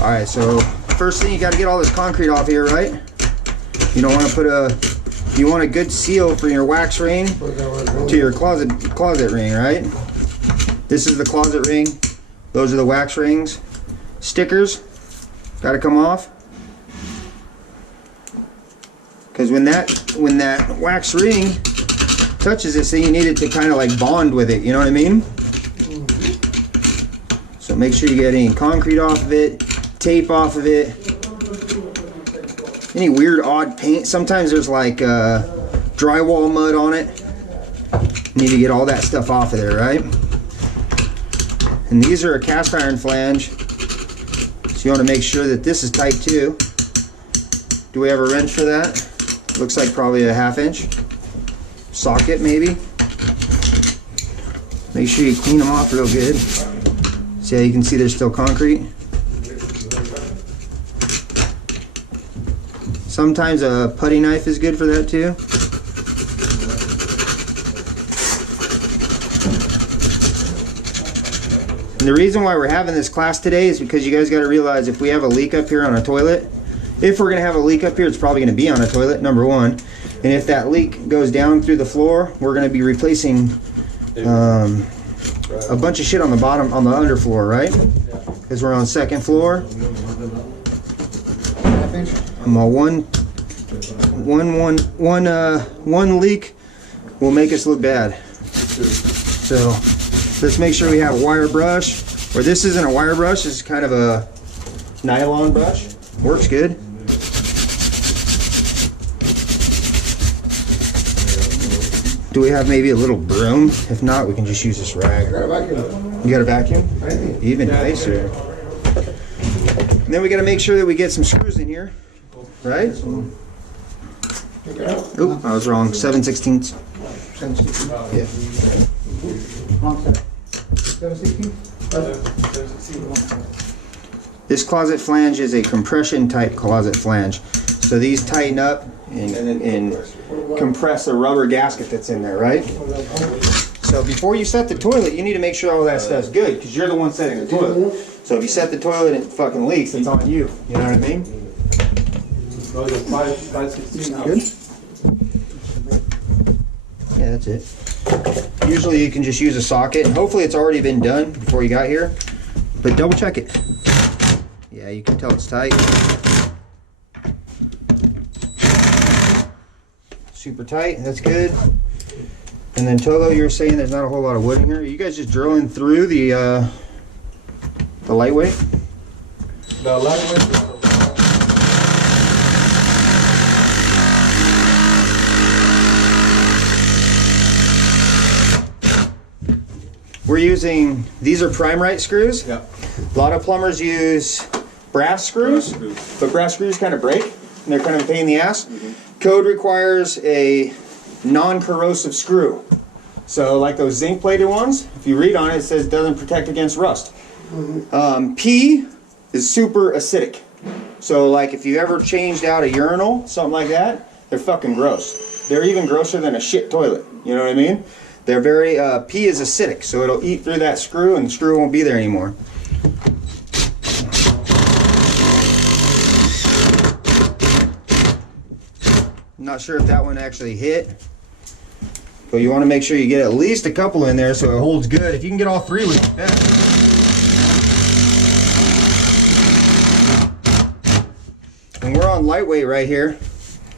All right, so first thing, you got to get all this concrete off here, right? You don't want to put you want a good seal for your wax ring to your closet ring, right? This is the closet ring. Those are the wax rings. Stickers got to come off. Because when that wax ring touches this thing, you need it to kind of like bond with it, you know what I mean? So make sure you get any concrete off of it, tape off of it, any weird odd paint. Sometimes there's like drywall mud on it. You need to get all that stuff off of there, right? And these are a cast iron flange, so you want to make sure that this is tight too. Do we have a wrench for that? Looks like probably a 1/2 inch. Socket maybe. Make sure you clean them off real good. See how you can see there's still concrete? Sometimes a putty knife is good for that too. And the reason why we're having this class today is because you guys got to realize if we have a leak up here on a toilet, if we're going to have a leak up here, it's probably going to be on a toilet, number one. And if that leak goes down through the floor, we're going to be replacing a bunch of shit on the bottom, on the underfloor, right? Because we're on second floor. One leak will make us look bad. So let's make sure we have a wire brush. Or this isn't a wire brush, this is kind of a nylon brush. Works good. Do we have maybe a little broom? If not, we can just use this rag. You got a vacuum? Even nicer. And then we got to make sure that we get some screws in here, right? Oop, I was wrong. 7/16. Yeah. This closet flange is a compression type closet flange. So these tighten up and compress the rubber gasket that's in there, right? So before you set the toilet, you need to make sure all that stuff's good, because you're the one setting the toilet. So if you set the toilet and it fucking leaks, it's on you. You know what I mean? Good? Yeah, that's it. Usually you can just use a socket. Hopefully it's already been done before you got here, but double check it. Yeah, you can tell it's tight. Super tight, that's good. And then Toto, you were saying there's not a whole lot of wood in here. Are you guys just drilling through the lightweight? The lightweight. We're using, these are prime right screws. Yeah. A lot of plumbers use brass screws, but brass screws kind of break, and they're kind of a pain in the ass. Code requires a non-corrosive screw. So like those zinc plated ones, if you read on it, it says it doesn't protect against rust. P is super acidic. So like if you ever changed out a urinal, something like that, they're fucking gross. They're even grosser than a shit toilet. You know what I mean? They're very, P is acidic, so it'll eat through that screw and the screw won't be there anymore. I'm not sure if that one actually hit, but you want to make sure you get at least a couple in there so it holds good. If you can get all three, would be better. And we're on lightweight right here,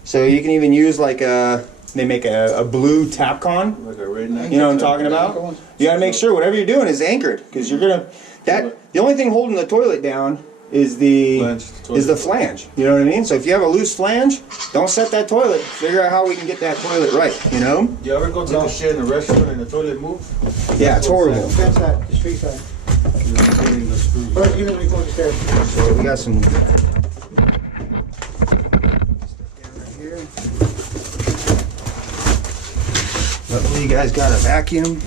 so you can even use like a, they make a blue Tapcon. Like a red, you know what I'm talking about? You got to make sure whatever you're doing is anchored, because you're gonna, the only thing holding the toilet down is the flange. You know what I mean? So if you have a loose flange, don't set that toilet. Figure out how we can get that toilet right, you know? You ever go to the shit in the restaurant and the toilet move? Yeah, it's horrible. That's that, the street side. First, you know we go upstairs. So we got some stuff down right here. Luckily you guys got a vacuum.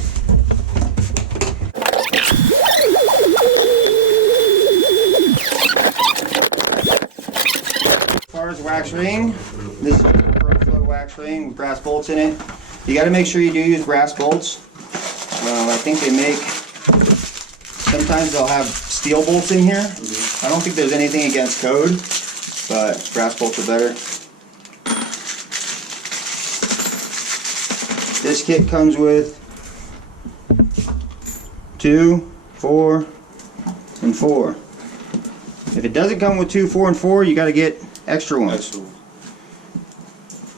As far as wax ring, this is a Pro Flow wax ring with brass bolts in it. You got to make sure you do use brass bolts. I think they make some Sometimes they'll have steel bolts in here. I don't think there's anything against code, but brass bolts are better. This kit comes with 2, 4, and 4. If it doesn't come with 2, 4, and 4, you got to get extra ones.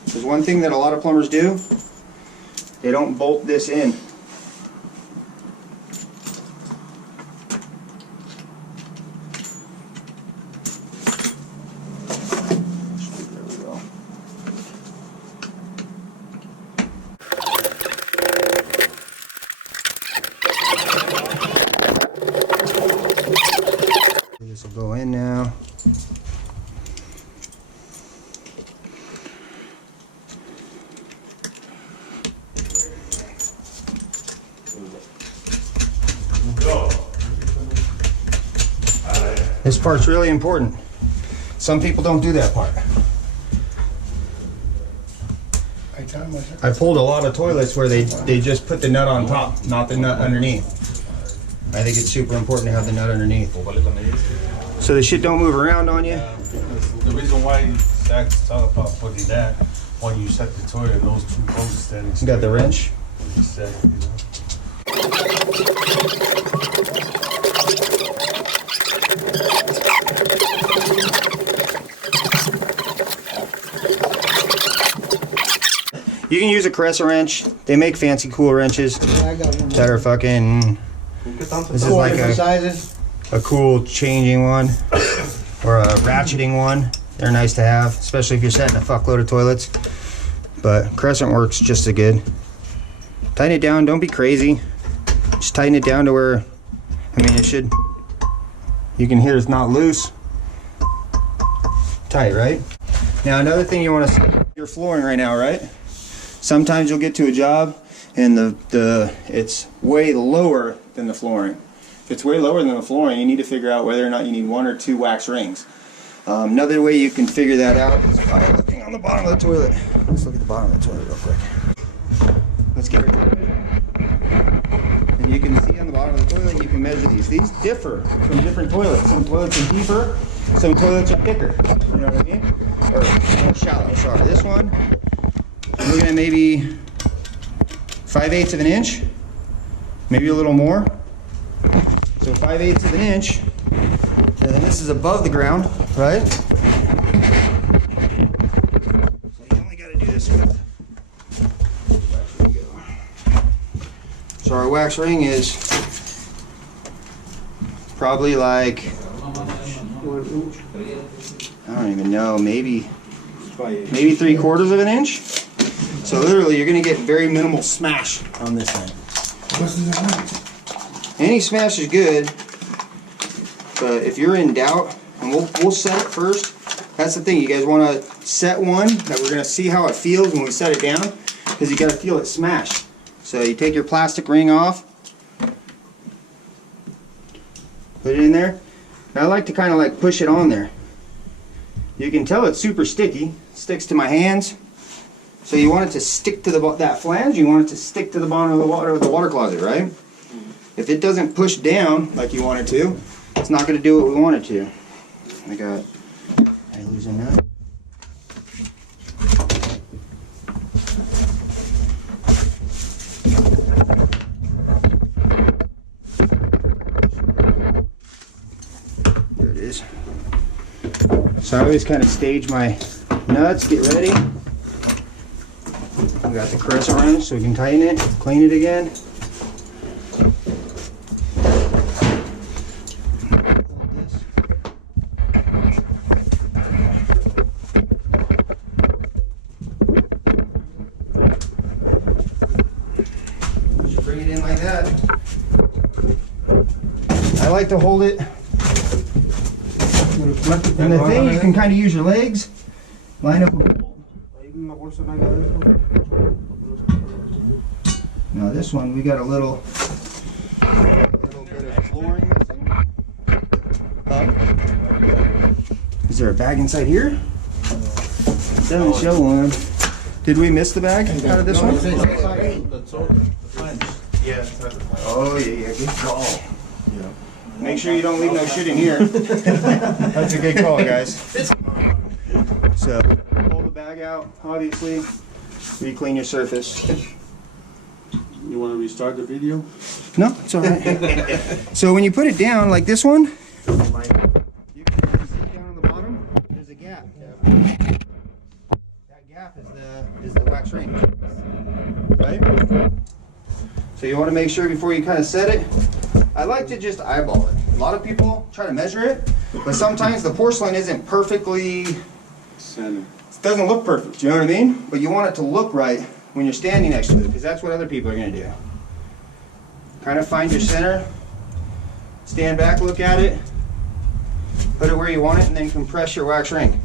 There's one thing that a lot of plumbers do. They don't bolt this in. There we go. This will go in now. This part's really important. Some people don't do that part. I pulled a lot of toilets where they just put the nut on top, not the nut underneath. I think it's super important to have the nut underneath, so the shit don't move around on you. The reason why Zack's talking about putting that, when you set the toilet, those 2 posts that You got the wrench? you set, you know. You can use a Caressa wrench. They make fancy cool wrenches that are fucking... This is like a cool changing one or a ratcheting one. They're nice to have, especially if you're setting a fuckload of toilets. But Crescent works just as good. Tighten it down, don't be crazy. Just tighten it down to where, I mean, it should, you can hear it's not loose. Tight, right? Now another thing you want to set your flooring right now, right? Sometimes you'll get to a job and it's way lower than the flooring. If it's way lower than the flooring, you need to figure out whether or not you need 1 or 2 wax rings. Another way you can figure that out is by looking on the bottom of the toilet. Let's look at the bottom of the toilet real quick. Let's get rid of it. And you can see on the bottom of the toilet, you can measure these. These differ from different toilets. Some toilets are deeper, some toilets are thicker. You know what I mean? Or more shallow, sorry. This one, I'm looking at maybe 5/8 of an inch, maybe a little more. So 5/8 of an inch, and then this is above the ground, right? So you only got to do this with. So our wax ring is probably like, I don't even know, maybe 3/4 of an inch. So literally you're gonna get very minimal smash on this thing. Any smash is good, but if you're in doubt, and we'll set it first. That's the thing, you guys wanna set one that we're gonna see how it feels when we set it down, because you gotta feel it smash. So you take your plastic ring off, put it in there. And I like to kind of like push it on there. You can tell it's super sticky, sticks to my hands. So you want it to stick to that flange, you want it to stick to the bottom of the water closet, right? If it doesn't push down like you want it to, it's not going to do what we want it to. I lose a nut. There it is. So I always kind of stage my nuts, get ready. We got the Caressa wrench so we can tighten it, clean it again. Just bring it in like that. I like to hold it. And the thing, you can kind of use your legs, line up a bolt. Now this one, we got a little bit of flooring missing. Is there a bag inside here? It doesn't show one. Did we miss the bag out of this one? Yeah. Oh yeah, good call. Make sure you don't leave no shit in here. That's a good call, guys. So, pull the bag out, obviously. Re-clean your surface. You want to restart the video? No, it's alright. So when you put it down, like this one, you can see down on the bottom, there's a gap. That gap is the wax ring. Right? So you want to make sure before you kind of set it, I like to just eyeball it. A lot of people try to measure it, but sometimes the porcelain isn't perfectly, Center. it doesn't look perfect, you know what I mean? But you want it to look right when you're standing next to it, because that's what other people are going to do. Kind of find your center, stand back, look at it, put it where you want it, and then compress your wax ring.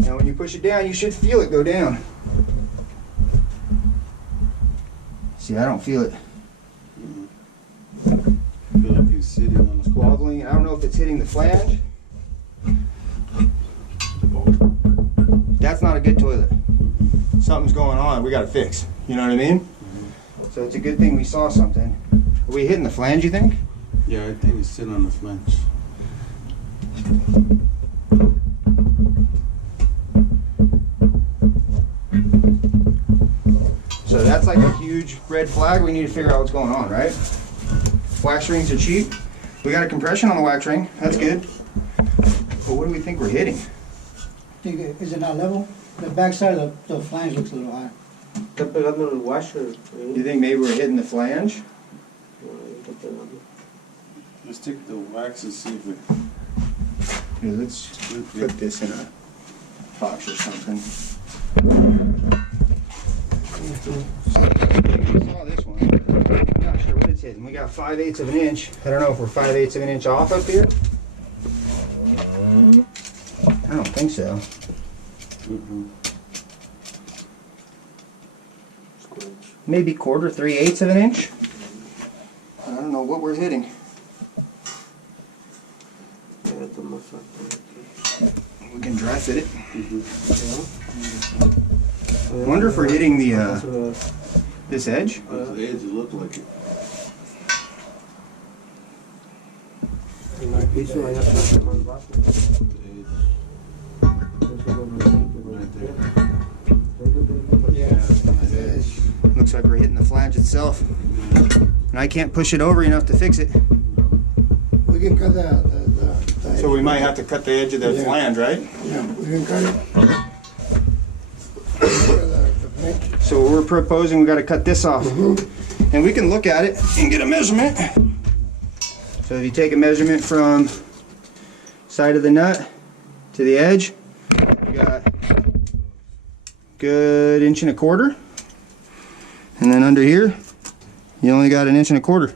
Now when you push it down, you should feel it go down. See, I don't feel it. Feel like he's sitting on the squad. Wobbling. I don't know if it's hitting the flange. That's not a good toilet. Something's going on, we gotta fix. You know what I mean? So it's a good thing we saw something. Are we hitting the flange, you think? Yeah, I think he's sitting on the flange. So that's like a huge red flag. We need to figure out what's going on, right? Wax rings are cheap. We got a compression on the wax ring. That's good. But what do we think we're hitting? Is it not level? The backside of the flange looks a little high. Está pegando el washer. Do you think maybe we're hitting the flange? Está pegando. Let's take the wax and see if it. Here, let's put this in a box or something. We saw this one. I'm not sure what it's hitting. We got 5/8 of an inch. I don't know if we're 5/8 of an inch off up here. I don't think so. Maybe 1/4, 3/8 of an inch. I don't know what we're hitting. We can dry fit it. I wonder if we're hitting the this edge. The edge, it looked like it. En el piso allá atrás está más bajo. Looks like we're hitting the flange itself. And I can't push it over enough to fix it. We can cut the So we might have to cut the edge of the Yeah. flange, right? yeah, we can cut it. So what we're proposing, we got to cut this off. And we can look at it and get a measurement. So if you take a measurement from side of the nut to the edge, you got good 1.25 inches. And then under here, you only got 1.25 inches.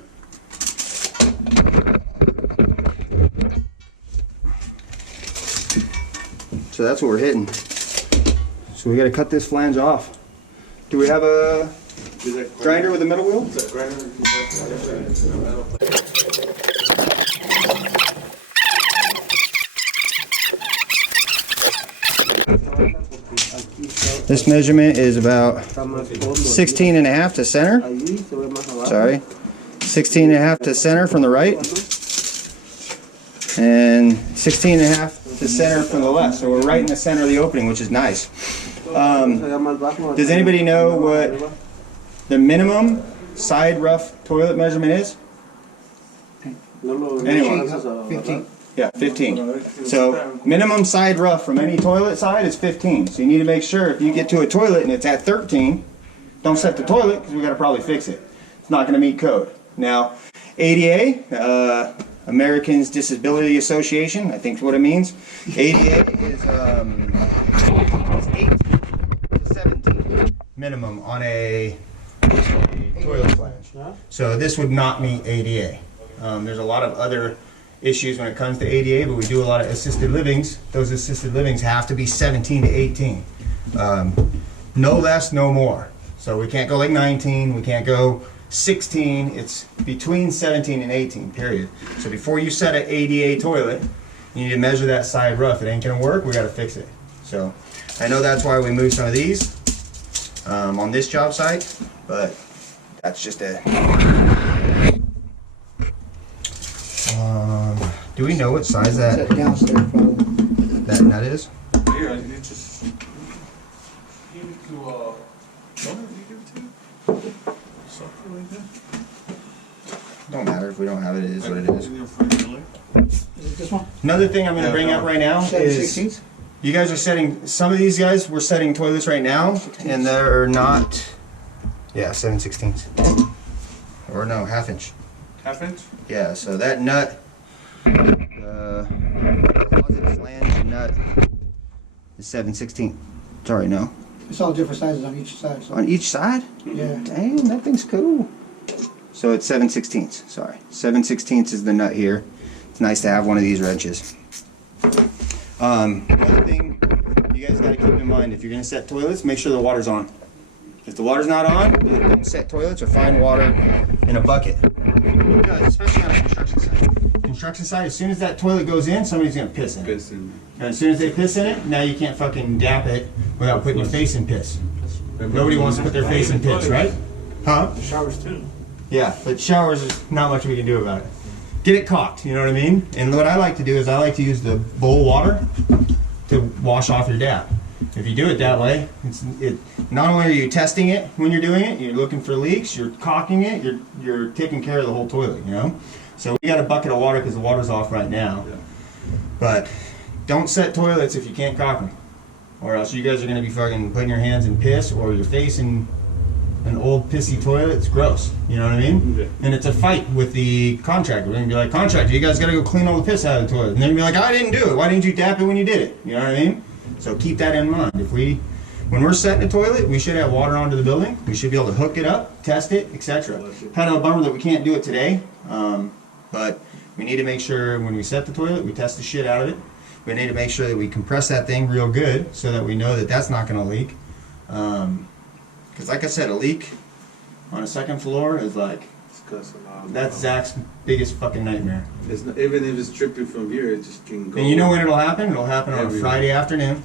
So that's what we're hitting. So we got to cut this flange off. Do we have a grinder with a metal wheel? This measurement is about 16.5 to center. Allí se ve más abajo. Sorry. 16.5 to center from the right. And 16.5 to center from the left. So we're right in the center of the opening, which is nice. Allá más bajo. Does anybody know what the minimum side rough toilet measurement is? No lo Anyone? 15. Yeah, 15. So minimum side rough from any toilet side is 15. So you need to make sure if you get to a toilet and it's at 13, don't set the toilet because we got to probably fix it. It's not going to meet code. Now, ADA, Americans Disability Association, I think is what it means. ADA is 18 to 17 minimum on a toilet flange. So this would not meet ADA. There's a lot of other issues when it comes to ADA, but we do a lot of assisted livings. Those assisted livings have to be 17 to 18. No less, no more. So we can't go like 19, we can't go 16. It's between 17 and 18, period. So before you set an ADA toilet, you need to measure that side rough. It ain't gonna work, we gotta fix it. So I know that's why we moved some of these on this job site, but that's just it. Do we know what size It's that, a downstairs probably. that nut is? Here, you just give it to, what did you give it to? Something like that? Don't matter if we don't have it, it is what it is. Is it this one? Another thing I'm gonna bring up right now is, 7/16? you guys are setting, some of these guys, we're setting toilets right now, and they're not, yeah, 7/16. Or no, half inch. Half inch? Yeah, so that nut, the closet flange nut is 7/16. Sorry, no. It's all different sizes on each side, so. On each side? Yeah. Damn, that thing's cool. So it's 7/16. Sorry, 7/16 is the nut here. It's nice to have one of these wrenches. Another thing you guys got to keep in mind, if you're going to set toilets, make sure the water's on. If the water's not on, don't set toilets or find water in a bucket. Because, especially on a construction site. Construction site, as soon as that toilet goes in, somebody's going to piss in it. And as soon as they piss in it, now you can't fucking dap it without putting your face in piss. Nobody wants to put their face in piss, right? Huh? Showers too. Yeah, but showers, is not much we can do about it. Get it caulked, you know what I mean? And what I like to do is I like to use the bowl water to wash off your dap. If you do it that way, not only are you testing it when you're doing it, you're looking for leaks, you're caulking it, you're taking care of the whole toilet, you know? So we got a bucket of water because the water's off right now. Yeah. But don't set toilets if you can't caulk them. Or else you guys are going to be fucking putting your hands in piss or your face in an old pissy toilet. It's gross, you know what I mean? Yeah. And it's a fight with the contractor. We're gonna be like, contractor, you guys gotta go clean all the piss out of the toilet. And they're gonna be like, I didn't do it. Why didn't you dap it when you did it? You know what I mean? So keep that in mind. When we're setting a toilet, we should have water onto the building. We should be able to hook it up, test it, etc. Kind of a bummer that we can't do it today, but we need to make sure when we set the toilet, we test the shit out of it. We need to make sure that we compress that thing real good so that we know that that's not gonna leak. Because like I said, a leak on a second floor is like, that's Zach's biggest fucking nightmare. It's not, even if it's dripping from here, it just can go. And you know when it'll happen? It'll happen on a Everywhere. Friday afternoon.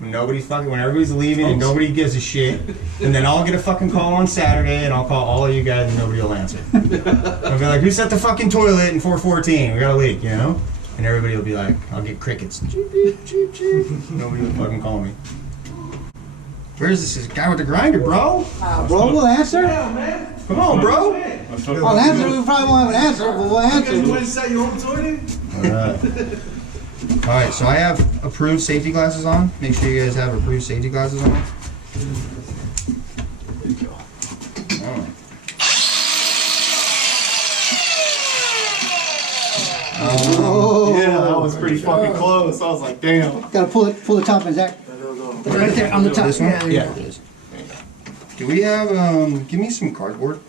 When when everybody's leaving and nobody gives a shit. And then I'll get a fucking call on Saturday and I'll call all of you guys and nobody will answer. I'll be like, who set the fucking toilet in 414? We got a leak, you know? And everybody will be like, I'll get crickets. Cheep, cheep, cheep, cheep. Nobody will fucking call me. Where's this guy with the grinder, bro? Bro, we'll answer. Come on, bro. I'll answer. We probably won't have an answer, but we'll answer. You want to set your own toilet? Alright, so I have approved safety glasses on. Make sure you guys have approved safety glasses on. Yeah, that was pretty fucking close. I was like, damn. Gotta pull the top in, Zach. Right there on the top. This one? Yeah. it is. Do we have, give me some cardboard.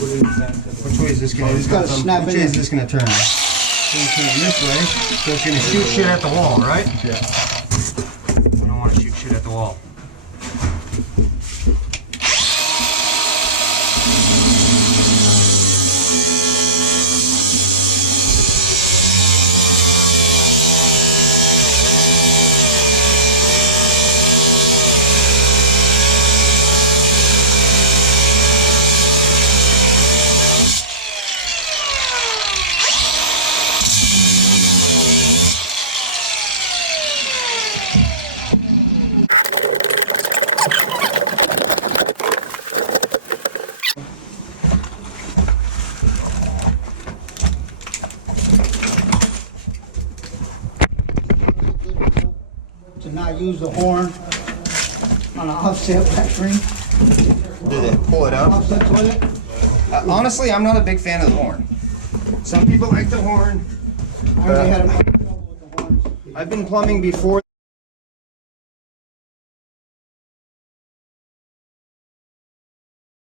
Which way is this gonna, It's gotta snap which in way is there. this gonna turn? It's gonna turn this way, so it's gonna shoot shit at the wall, right? Yeah. I don't wanna shoot shit at the wall. To not use the horn on an offset ring. Do they pull it up? Offset toilet. Honestly, I'm not a big fan of the horn. Some people like the horn. I already had a bunch of trouble with the horns. I've been plumbing before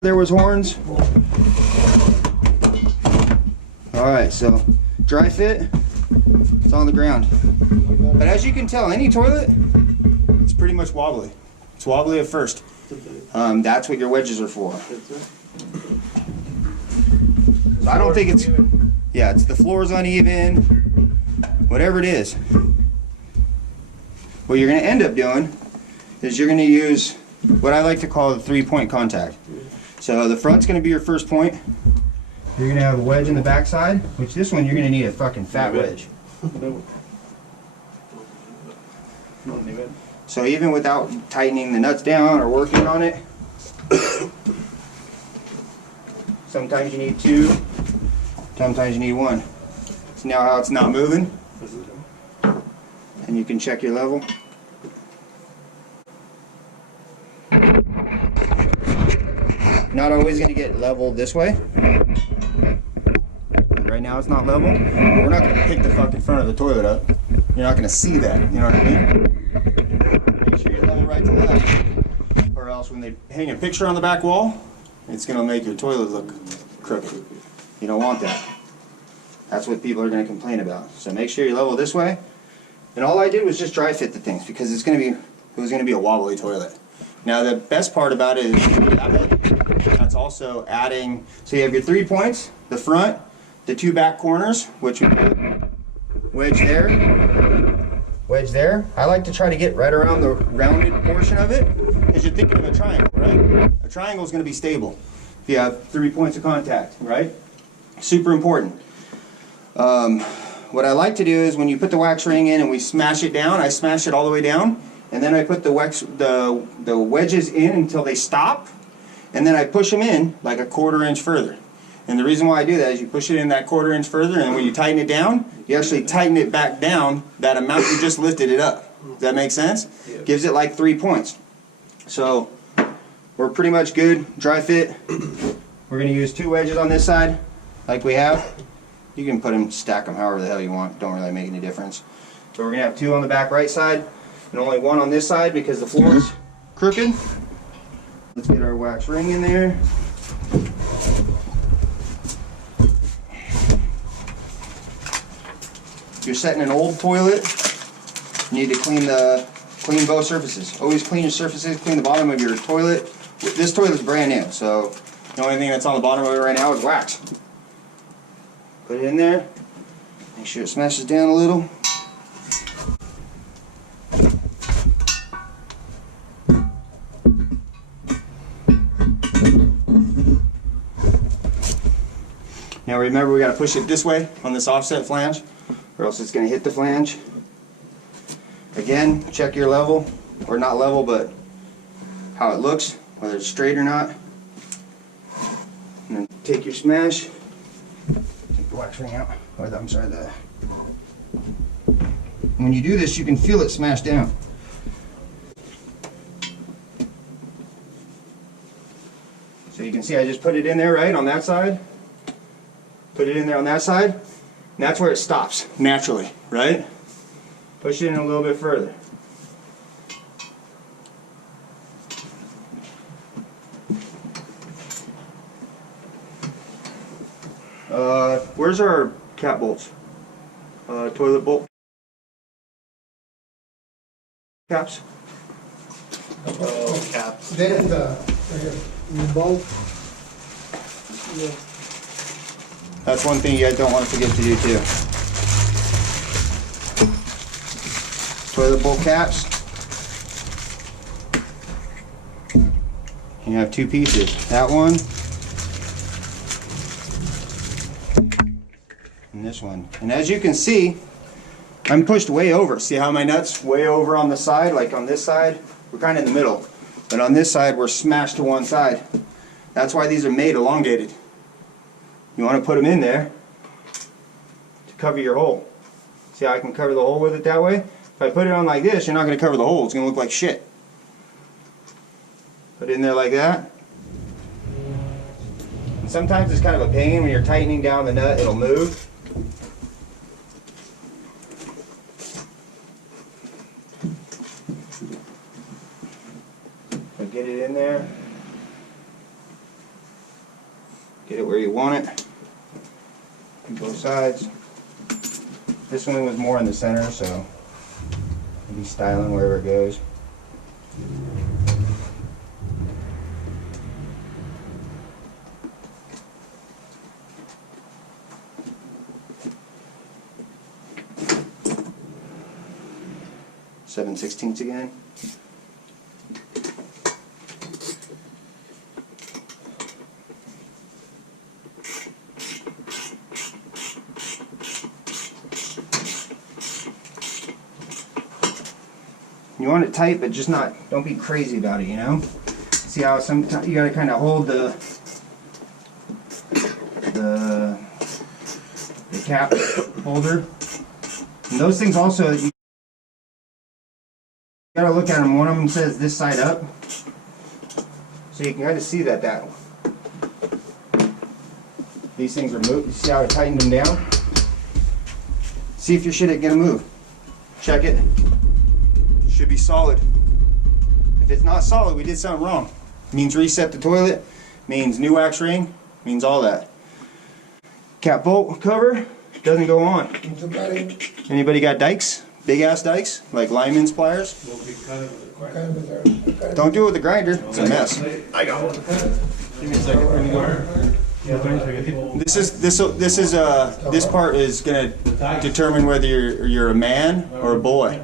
there was horns. Alright, so dry fit, it's on the ground. But as you can tell, any toilet, it's pretty much wobbly. It's wobbly at first. That's what your wedges are for. So I don't think it's, yeah, it's the floor's uneven, whatever it is. What you're gonna end up doing is you're gonna use what I like to call the 3-point contact. So the front's gonna be your first point, You're gonna have a wedge in the backside, which this one you're gonna need a fucking fat wedge. So even without tightening the nuts down or working on it, sometimes you need two, sometimes you need one. See now how it's not moving? And you can check your level. Not always going to get level this way. Right now it's not level. We're not going to pick the fucking front of the toilet up. You're not going to see that, you know what I mean? Make sure you're level right to left. Or else when they hang a picture on the back wall, it's going to make your toilet look crooked. You don't want that. That's what people are going to complain about. So make sure you level this way. And all I did was just dry fit the things because it was going to be a wobbly toilet. Now the best part about it is that's also adding, so you have your 3 points, the front, the 2 back corners, which would be wedge there. I like to try to get right around the rounded portion of it because you're thinking of a triangle, right? A triangle is going to be stable if you have 3 points of contact, right? Super important. What I like to do is when you put the wax ring in and we smash it down, I smash it all the way down, and then I put the wedges in until they stop, and then I push them in like a 1/4 inch further. And the reason why I do that is you push it in that 1/4 inch further, and when you tighten it down, you actually tighten it back down that amount you just lifted it up. Does that make sense? Yeah. Gives it like 3 points. So we're pretty much good. Dry fit. We're going to use 2 wedges on this side like we have. You can put them, stack them however the hell you want. Don't really make any difference. So we're going to have 2 on the back right side and only 1 on this side because the floor is crooked. Let's get our wax ring in there. If you're setting an old toilet, you need to clean both surfaces. Always clean your surfaces, clean the bottom of your toilet. This toilet's brand new, so the only thing that's on the bottom of it right now is wax. Put it in there, make sure it smashes down a little. Now remember, we got to push it this way on this offset flange, or else it's going to hit the flange. Again, check your level, or not level, but how it looks, whether it's straight or not. And then take your smash. Take the wax ring out. Or I'm sorry, when you do this, you can feel it smash down. So you can see I just put it in there, right, on that side. Put it in there on that side, and that's where it stops, naturally, right? Push it in a little bit further. Where's our cap bolts? Toilet bolt caps? Caps. There in the bowl. Yeah. That's one thing you guys don't want to forget to do too. Toilet bowl caps. You have 2 pieces. That one and this one. And as you can see, I'm pushed way over. See how my nut's way over on the side? Like on this side, we're kind of in the middle. But on this side, we're smashed to one side. That's why these are made elongated. You want to put them in there to cover your hole. See how I can cover the hole with it that way? If I put it on like this, you're not going to cover the hole. It's going to look like shit. Put it in there like that. And sometimes it's kind of a pain when you're tightening down the nut, it'll move. So get it in there. Get it where you want it. Both sides. This one was more in the center, so I'll be styling wherever it goes. Seven sixteenths again. You want it tight, but just not, don't be crazy about it, you know? See how sometimes you gotta kind of hold the cap holder. And those things also, you gotta look at them. One of them says this side up. So you can kind of see that these things are moved. You see how I tightened them down? See if your shit ain't gonna move. Check it. Should be solid. If it's not solid, we did something wrong. Means reset the toilet, means new wax ring, means all that. Cap bolt cover doesn't go on. Anybody got dikes? Big ass dikes? Like lineman's pliers? Don't do it with the grinder, it's a mess. I got one. Give me a second. Let me go. This part is gonna determine whether you're a man or a boy.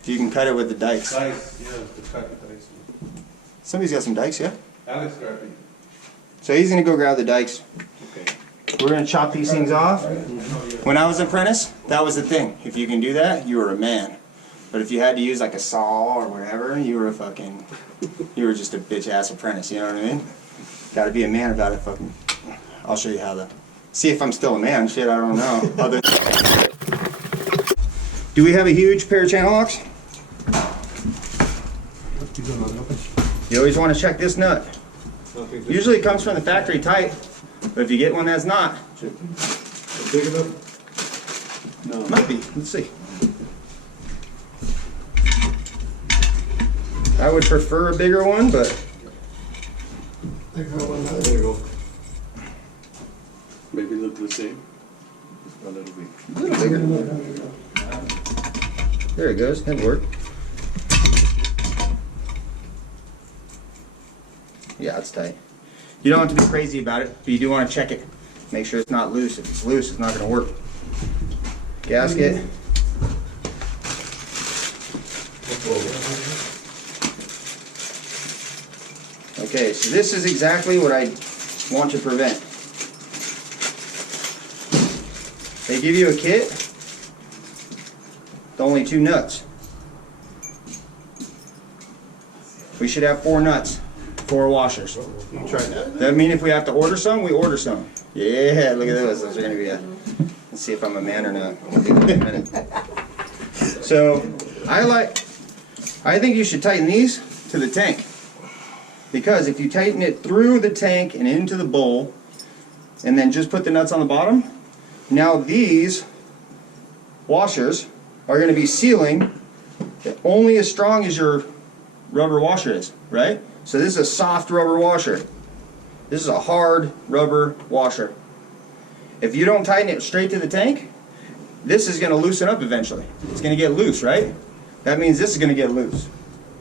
If you can cut it with the dikes. Dice, yeah, the cut the dice. Somebody's got some dikes, yeah? Alex grabbed it. So he's gonna go grab the dikes. Okay. We're gonna chop these things off. When I was an apprentice, that was the thing. If you can do that, you were a man. But if you had to use like a saw or whatever, you were just a bitch ass apprentice, you know what I mean? Gotta be a man about it, fucking. I'll show you how to. See if I'm still a man, shit, I don't know. Do we have a huge pair of channel locks? You always want to check this nut. Usually it comes from the factory tight, but if you get one that's not, Big enough? No. might be. Let's see. I would prefer a bigger one, but There you go. Maybe look the same. A little bit. a little bigger. There it goes. That'd work. Yeah, it's tight. You don't have to be crazy about it, but you do want to check it. Make sure it's not loose. If it's loose, it's not going to work. Gasket. Okay, so this is exactly what I want to prevent. They give you a kit with only 2 nuts. We should have 4 nuts, 4 washers. You try that. That mean if we have to order some, we order some. Yeah, look at those. Those are gonna be let's see if I'm a man or not. We'll do that in a minute. So I think you should tighten these to the tank. Because if you tighten it through the tank and into the bowl, and then just put the nuts on the bottom, now these washers are going to be sealing only as strong as your rubber washer is, right? So this is a soft rubber washer. This is a hard rubber washer. If you don't tighten it straight to the tank, this is going to loosen up eventually. It's going to get loose, right? That means this is going to get loose.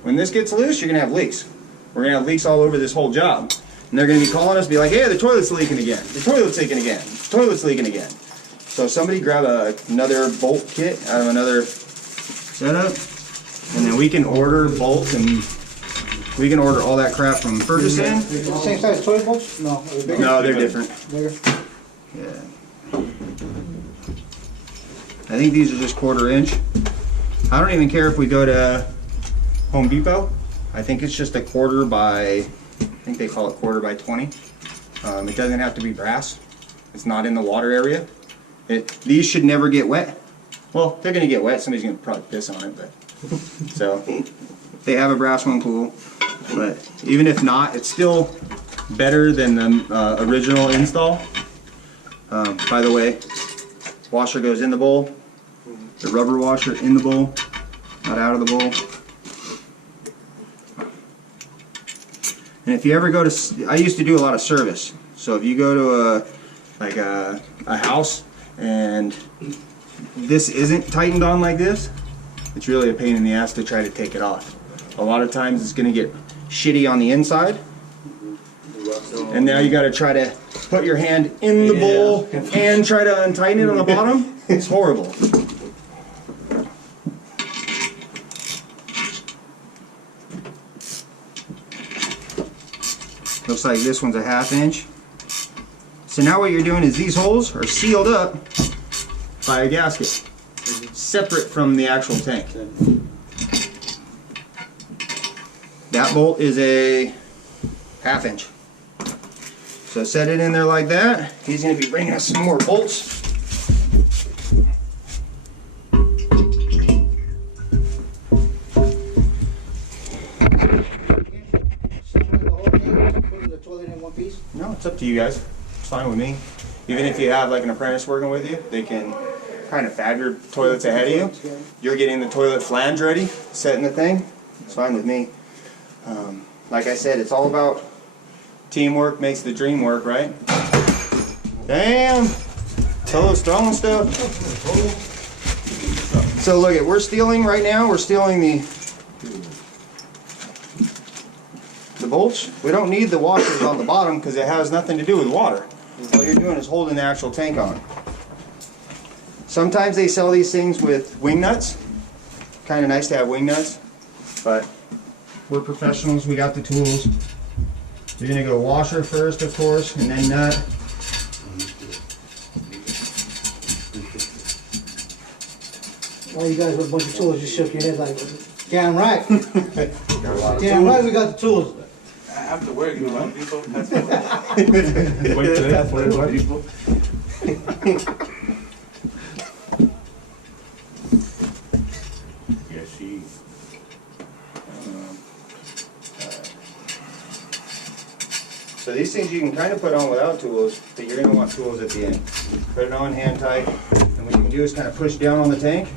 When this gets loose, you're going to have leaks. We're going to have leaks all over this whole job. And they're going to be calling us, be like, hey, the toilet's leaking again. The toilet's leaking again. The toilet's leaking again. So somebody grab another bolt kit out of another setup, and then we can order bolts and we can order all that crap from purchasing. Same size toilet bolts? No. Are they bigger? No, they're different. Bigger? Yeah. I think these are just 1/4 inch. I don't even care if we go to Home Depot. I think it's just a 1/4 by, I think they call it 1/4 by 20. It doesn't have to be brass. It's not in the water area. These should never get wet. Well, they're gonna get wet. Somebody's gonna probably piss on it, but so if they have a brass one, cool. But even if not, it's still better than the original Iinstall. By the way, washer goes in the bowl. The rubber washer in the bowl, not out of the bowl. And if you ever go to, I used to do a lot of service. So if you go to a house and this isn't tightened on like this, it's really a pain in the ass to try to take it off. A lot of times it's gonna get shitty on the inside. And now you gotta try to put your hand in the bowl and try to untighten it on the bottom. It's horrible. Looks like this one's a 1/2 inch. So now what you're doing is these holes are sealed up by a gasket, separate from the actual tank. That bolt is a 1/2 inch. So set it in there like that. He's going to be bringing us some more bolts. No, it's up to you guys. It's fine with me. Even if you have like an apprentice working with you, they can kind of fab your toilets ahead of you. You're getting the toilet flange ready, setting the thing. It's fine with me. Like I said, it's all about teamwork makes the dream work, right? Damn! Toilet's throwing stuff. So look at, we're stealing right now, we're stealing the bolts. We don't need the washers on the bottom because it has nothing to do with water. All you're doing is holding the actual tank on. Sometimes they sell these things with wing nuts. Kind of nice to have wing nuts, but we're professionals, we got the tools. You're gonna go washer first, of course, and then nut. All you guys with a bunch of tools just shook your head like, damn right. Damn right we got the tools. After work, you know, people. That's Wait till that's what it was. people. Yeah, she. So these things you can kind of put on without tools, but you're gonna want tools at the end. Put it on hand tight, and what you can do is kind of push down on the tank,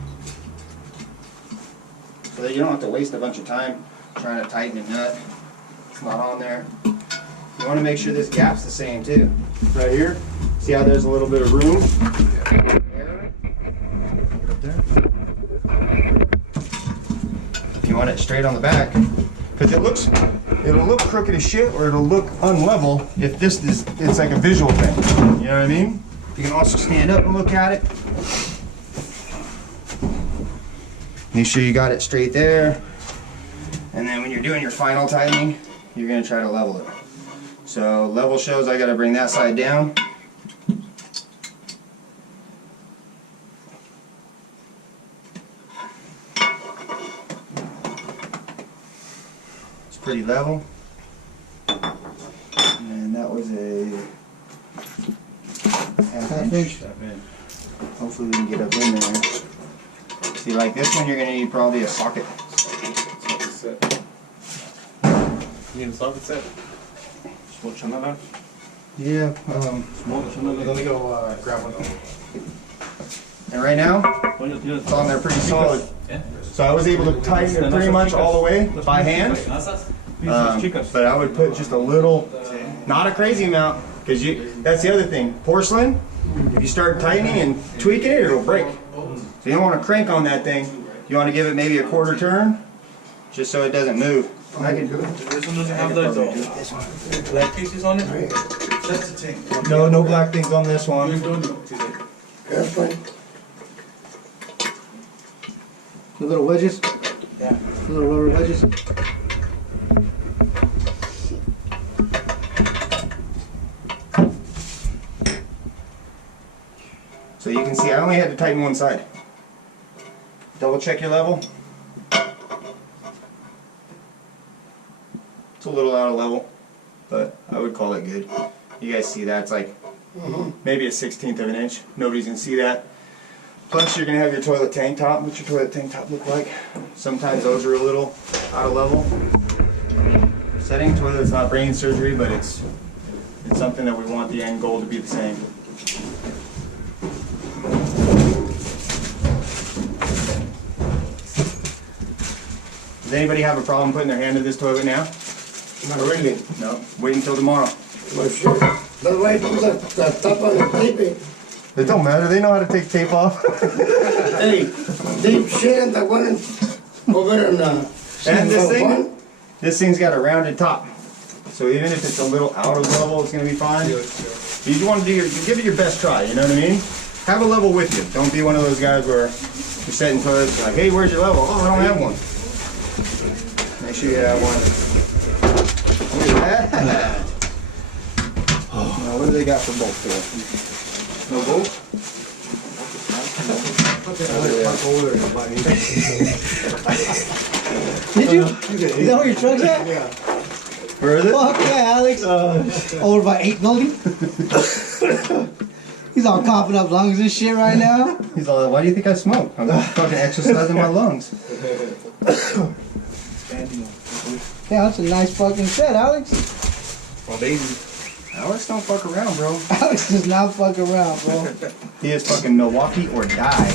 so that you don't have to waste a bunch of time trying to tighten a nut. It's not on there. You want to make sure this gap's the same too. Right here, see how there's a little bit of room? Air. Right there. You want it straight on the back, because it'll look crooked as shit, or it'll look unlevel if it's like a visual thing. You know what I mean? You can also stand up and look at it. Make sure you got it straight there. And then when you're doing your final tightening, you're gonna try to level it. So level shows I gotta bring that side down. It's pretty level. And that was a 1/2 inch. Hopefully we can get up in there. See, like this one, you're gonna need probably a socket. You need a socket set? Small channel. Yeah. Let me go grab one. And right now, it's on there pretty solid. So I was able to tighten it pretty much all the way by hand. But I would put just a little, not a crazy amount, because that's the other thing. Porcelain, if you start tightening and tweaking it, it'll break. So you don't want to crank on that thing. You want to give it maybe a 1/4 turn, just so it doesn't move. I can do it. This one doesn't have the black pieces on it? That's the thing. No black things on this one. That's fine. The little wedges? Yeah. The little rubber wedges? So you can see I only had to tighten one side. Double check your level. It's a little out of level, but I would call it good. You guys see that? It's like maybe a 1/16 of an inch. Nobody's gonna see that. Plus you're gonna have your toilet tank top. What's your toilet tank top look like? Sometimes those are a little out of level. Setting toilet's not brain surgery, but it's something that we want the end goal to be the same. Does anybody have a problem putting their hand in this toilet now? Not really. No. Wait until tomorrow. Well, sure. That's why I put the top on the taping. It don't matter. They know how to take tape off. Hey, deep shit in the one over in the. And this thing's got a rounded top. So even if it's a little out of level, it's gonna be fine. You just want to you give it your best try. You know what I mean? Have a level with you. Don't be one of those guys where you're setting toilets like, hey, where's your level? Oh, I don't have one. Make sure you have one. Look at that. Now, what do they got for bolts there? No bolts? Did you? Is that where your truck's at? Yeah. Where is it? Fuck yeah, Alex. Over by 8 building. He's all coughing up lungs and shit right now. He's all, why do you think I smoke? I'm fucking exercising my lungs. Yeah, that's a nice fucking set, Alex. Oh, baby. Alex don't fuck around, bro. Alex does not fuck around, bro. He is fucking Milwaukee or die.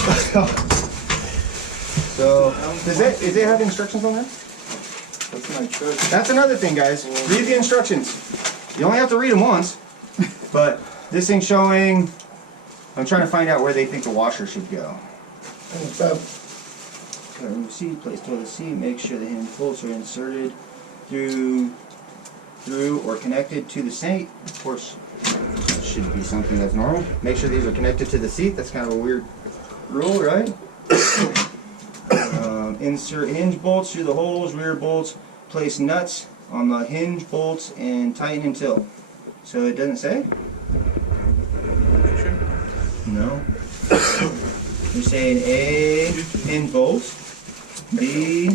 So, does it have instructions on there? That's my truck. That's another thing, guys. Read the instructions. You only have to read them once. But this thing's showing. I'm trying to find out where they think the washer should go. What's up? Remove the seat, place toilet seat, make sure the hinge bolts are inserted through or connected to the seat. Of course, it should be something that's normal. Make sure these are connected to the seat. That's kind of a weird rule, right? Insert hinge bolts through the holes, rear bolts. Place nuts on the hinge bolts and tighten until. So it doesn't say? No. You're saying A, hinge bolts. B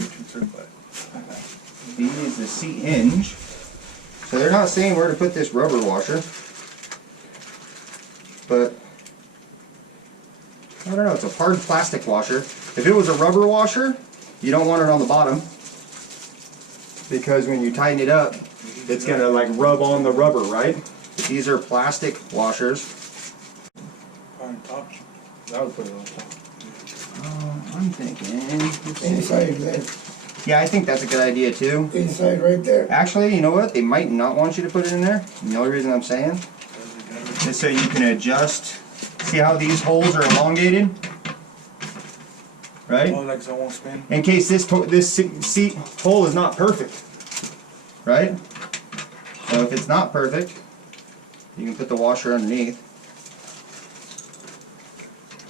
is the seat hinge. So they're not saying where to put this rubber washer. But I don't know, it's a hard plastic washer. If it was a rubber washer, you don't want it on the bottom. Because when you tighten it up, it's gonna like rub on the rubber, right? These are plastic washers. On top. That would put it on top. I'm thinking. Inside there. Yeah, I think that's a good idea too. Inside right there. Actually, you know what? They might not want you to put it in there. And the only reason I'm saying is so you can adjust. See how these holes are elongated? Right? Oh, like so it won't spin. In case this seat hole is not perfect. Right? So if it's not perfect, you can put the washer underneath.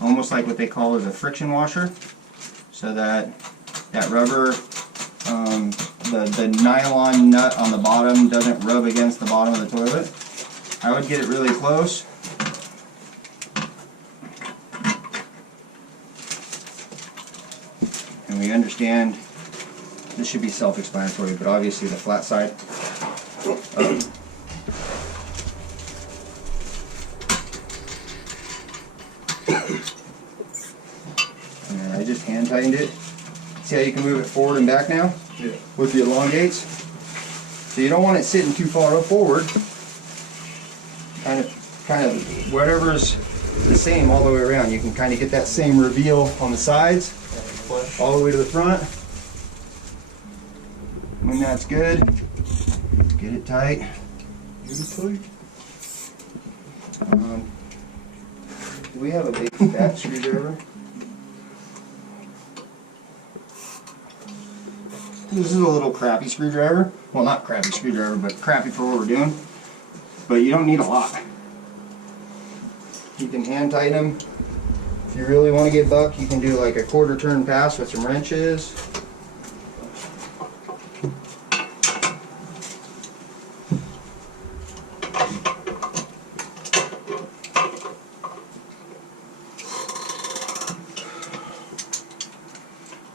Almost like what they call as a friction washer. So that rubber, the nylon nut on the bottom doesn't rub against the bottom of the toilet. I would get it really close. And we understand this should be self-explanatory, but obviously the flat side. And I just hand tightened it. See how you can move it forward and back now? Yeah. With the elongates. So you don't want it sitting too far forward. Kind of whatever's the same all the way around. You can kind of get that same reveal on the sides, all the way to the front. When that's good, get it tight. Do we have a big fat screwdriver? This is a little crappy screwdriver. Well, not crappy screwdriver, but crappy for what we're doing. But you don't need a lot. You can hand tighten them. If you really want to get buck, you can do like a quarter turn pass with some wrenches.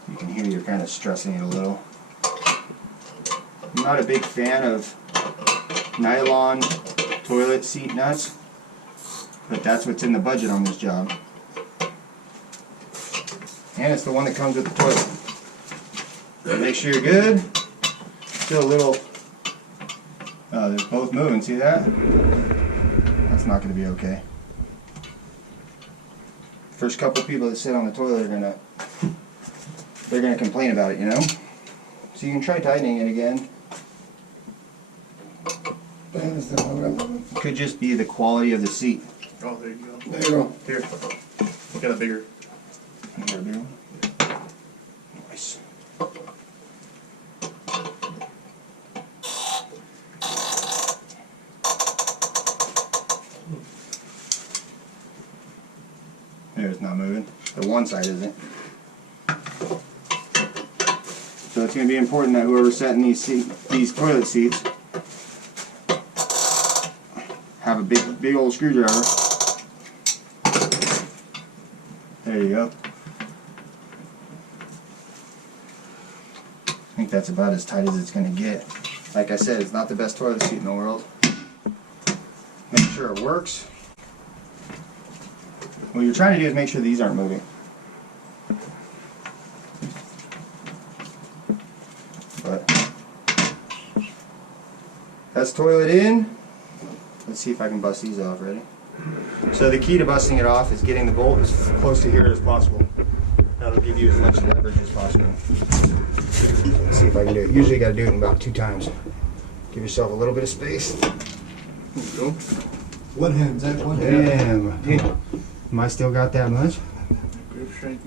You can hear you're kind of stressing it a little. I'm not a big fan of nylon toilet seat nuts, but that's what's in the budget on this job. And it's the one that comes with the toilet. So make sure you're good. Still a little, they're both moving, see that? That's not going to be okay. First couple people that sit on the toilet are they're gonna complain about it, you know? So you can try tightening it again. Could just be the quality of the seat. Oh, there you go. There you go. Here. Look at a bigger. You got a bigger one? Nice. There, it's not moving. The one side isn't. So it's going to be important that whoever's setting these toilet seats have a big old screwdriver. There you go. think that's about as tight as it's gonna get. Like I said, it's not the best toilet seat in the world. Make sure it works. What you're trying to do is make sure these aren't moving. But that's toilet in. Let's see if I can bust these off. Ready? So the key to busting it off is getting the bolt as close to here as possible. That'll give you as much leverage as possible. Let's see if I can do it. Usually you gotta do it in about 2 times. Give yourself a little bit of space. There you go. One hand, Zach, one hand. Damn. Hey, am I still got that much? Grip strength,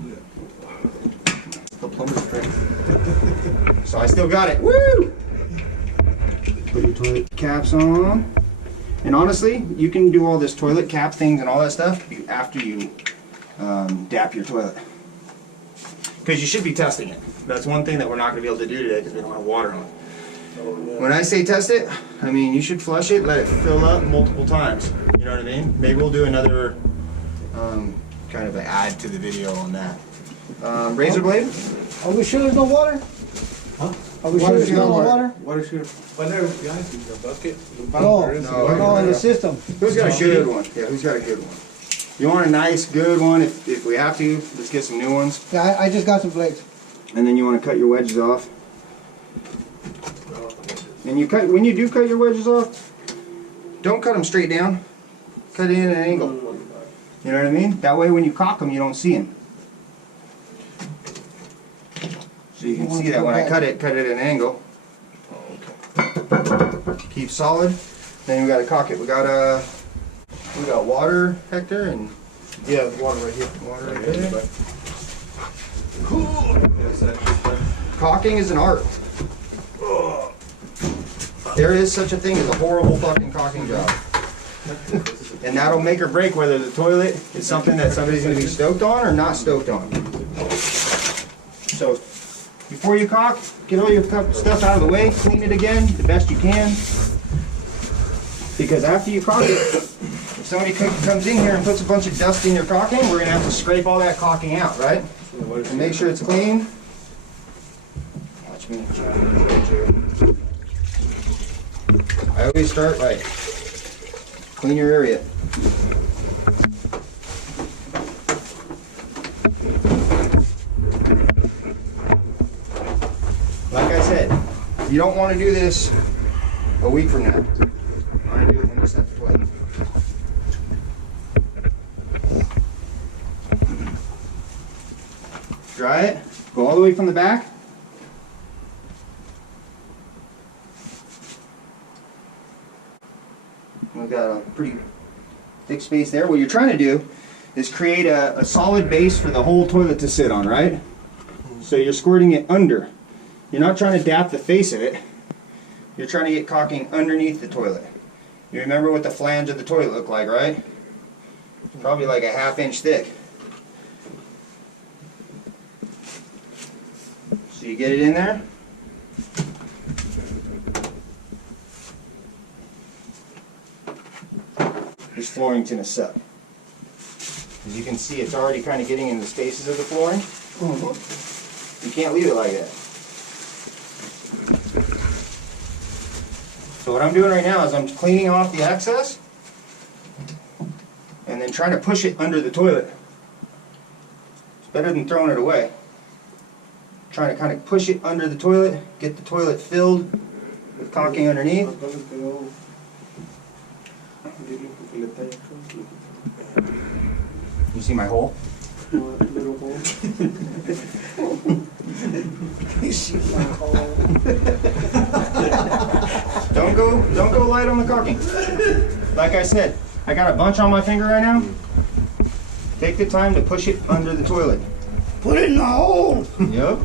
the plumber strength. So I still got it. Woo! Put your toilet caps on. And honestly, you can do all this toilet cap things and all that stuff after you dap your toilet. Because you should be testing it. That's one thing that we're not going to be able to do today because we don't have water on it. When I say test it, I mean you should flush it, let it fill up multiple times. You know what I mean? Maybe we'll do another kind of an add to the video on that. Razor blade? Are we sure there's no water? Huh? Are we sure there's no water? What is your? But there, behind you, the bucket. No, No, no, in the system. Who's got a good one? Yeah, who's got a good one? You want a nice, good one? If we have to, let's get some new ones. Yeah, I just got some flakes. And then you want to cut your wedges off. And when you do cut your wedges off, don't cut them straight down. Cut it in at an angle. You know what I mean? That way when you cock them, you don't see them. So you can see that when I cut it at an angle. Keep solid. Then we got to cock it. We got water, Hector, and Yeah, the water right here. water right there. Caulking is an art. There is such a thing as a horrible fucking caulking job. And that'll make or break whether the toilet is something that somebody's going to be stoked on or not stoked on. So, before you caulk, get all your stuff out of the way, clean it again the best you can. Because after you caulk it, if somebody comes in here and puts a bunch of dust in your caulking, we're going to have to scrape all that caulking out, right? And make sure it's clean. Watch me. I always start by clean your area. Like I said, you don't want to do this a week from now. I want to do it when you set the toilet. Dry it. Go all the way from the back. We've got a pretty thick space there. What you're trying to do is create a solid base for the whole toilet to sit on, right? So you're squirting it under. You're not trying to dap the face of it. You're trying to get caulking underneath the toilet. You remember what the flange of the toilet looked like, right? Probably like a ½ inch thick. So you get it in there. This flooring's gonna suck. As you can see, it's already kind of getting in the spaces of the flooring. You can't leave it like that. So what I'm doing right now is I'm cleaning off the excess and then trying to push it under the toilet. It's better than throwing it away. Trying to kind of push it under the toilet, get the toilet filled with caulking underneath. You see my hole? Little hole. Don't go light on the caulking. Like I said, I got a bunch on my finger right now. Take the time to push it under the toilet. Put it in the hole. Yep.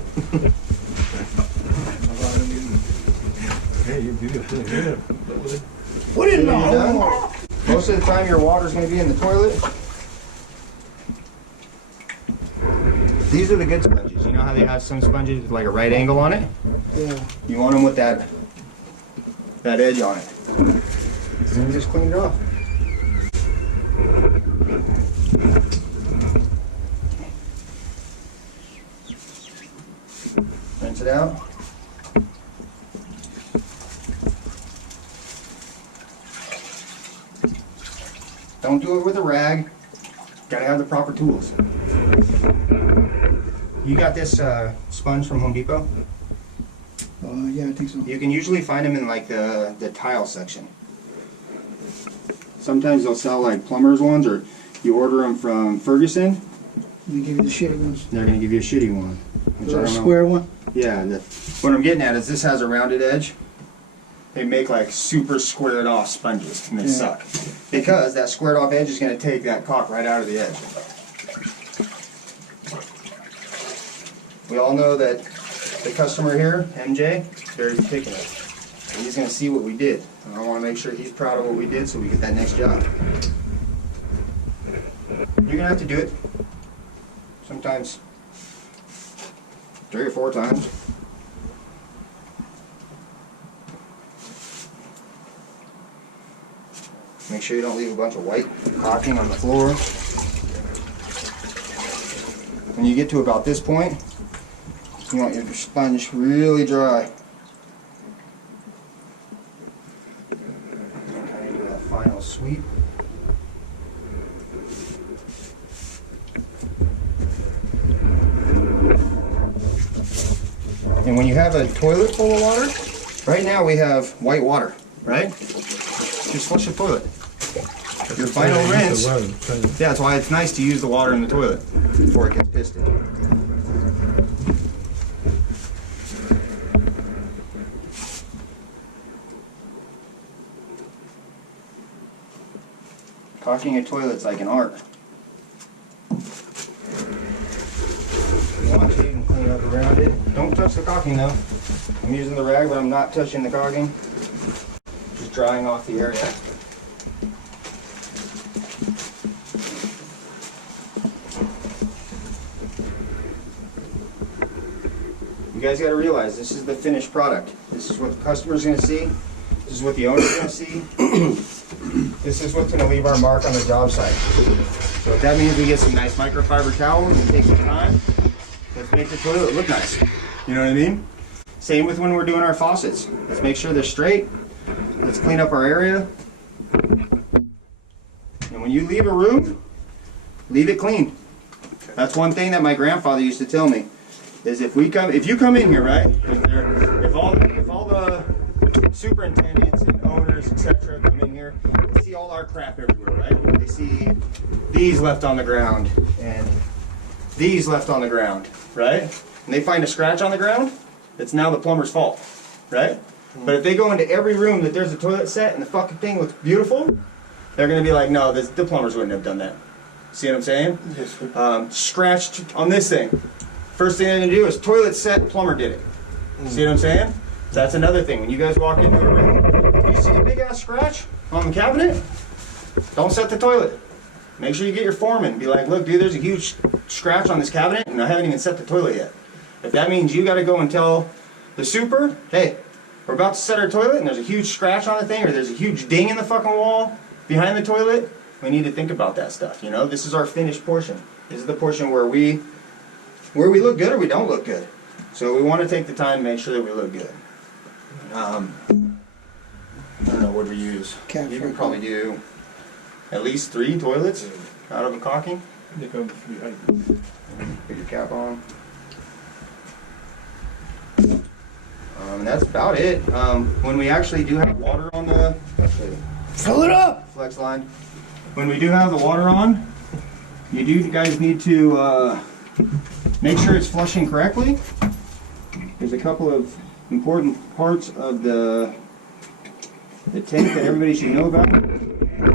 Hey, you do it. Yeah. Put it in the When you're hole. done, most of the time your water's going to be in the toilet. These are the good sponges. You know how they have some sponges with like a right angle on it? Yeah. You want them with that edge on it. And you just clean it off. Rinse it out. Don't do it with a rag. Gotta have the proper tools. You got this sponge from Home Depot? Yeah, I think so. You can usually find them in like the tile section. Sometimes they'll sell like plumber's ones, or you order them from Ferguson. They give you the shitty ones. They're gonna give you a shitty one. Which I The don't know. square one? Yeah, what I'm getting at is this has a rounded edge. They make like super squared off sponges and they suck. Because that squared off edge is going to take that caulk right out of the edge. We all know that the customer here, MJ, very particular. And he's going to see what we did. And I want to make sure he's proud of what we did so we get that next job. You're going to have to do it. Sometimes 3 or 4 times. Make sure you don't leave a bunch of white caulking on the floor. When you get to about this point, you want your sponge really dry. And kind of do that final sweep. And when you have a toilet full of water, right now we have white water, right? Just flush the toilet. Your final rinse. Yeah, that's why it's nice to use the water in the toilet before it gets pissed in. Caulking a toilet's like an art. If you want to, you can clean up around it. Don't touch the caulking though. I'm using the rag, but I'm not touching the caulking. Just drying off the area. You guys got to realize this is the finished product. This is what the customer's going to see. This is what the owner's going to see. This is what's going to leave our mark on the job site. So if that means we get some nice microfiber towels and take some time, let's make the toilet look nice. You know what I mean? Same with when we're doing our faucets. Let's make sure they're straight. Let's clean up our area. And when you leave a room, leave it clean. That's one thing that my grandfather used to tell me. Is if you come in here, right? If all the superintendents and owners, etc., come in here, they see all our crap everywhere, right? They see these left on the ground and these left on the ground, right? And they find a scratch on the ground, it's now the plumber's fault, right? But if they go into every room that there's a toilet set and the fucking thing looks beautiful, they're gonna be like, no, the plumbers wouldn't have done that. See what I'm saying? Yes, sir. Scratched on this thing. First thing they're gonna do is toilet set, plumber did it. See what I'm saying? That's another thing. When you guys walk into a room, you see a big ass scratch on the cabinet, don't set the toilet. Make sure you get your foreman. Be like, look, dude, there's a huge scratch on this cabinet and I haven't even set the toilet yet. If that means you gotta go and tell the super, hey, we're about to set our toilet and there's a huge scratch on the thing, or there's a huge ding in the fucking wall behind the toilet, we need to think about that stuff, you know? This is our finished portion. This is the portion where we look good or we don't look good. So we want to take the time to make sure that we look good. I don't know, what do we use? You can probably do at least 3 toilets out of a caulking. Put your cap on. That's about it. When we actually do have water on the Fill it up! flex line, when we do have the water on, you guys need to make sure it's flushing correctly. There's a couple of important parts of the tank that everybody should know about.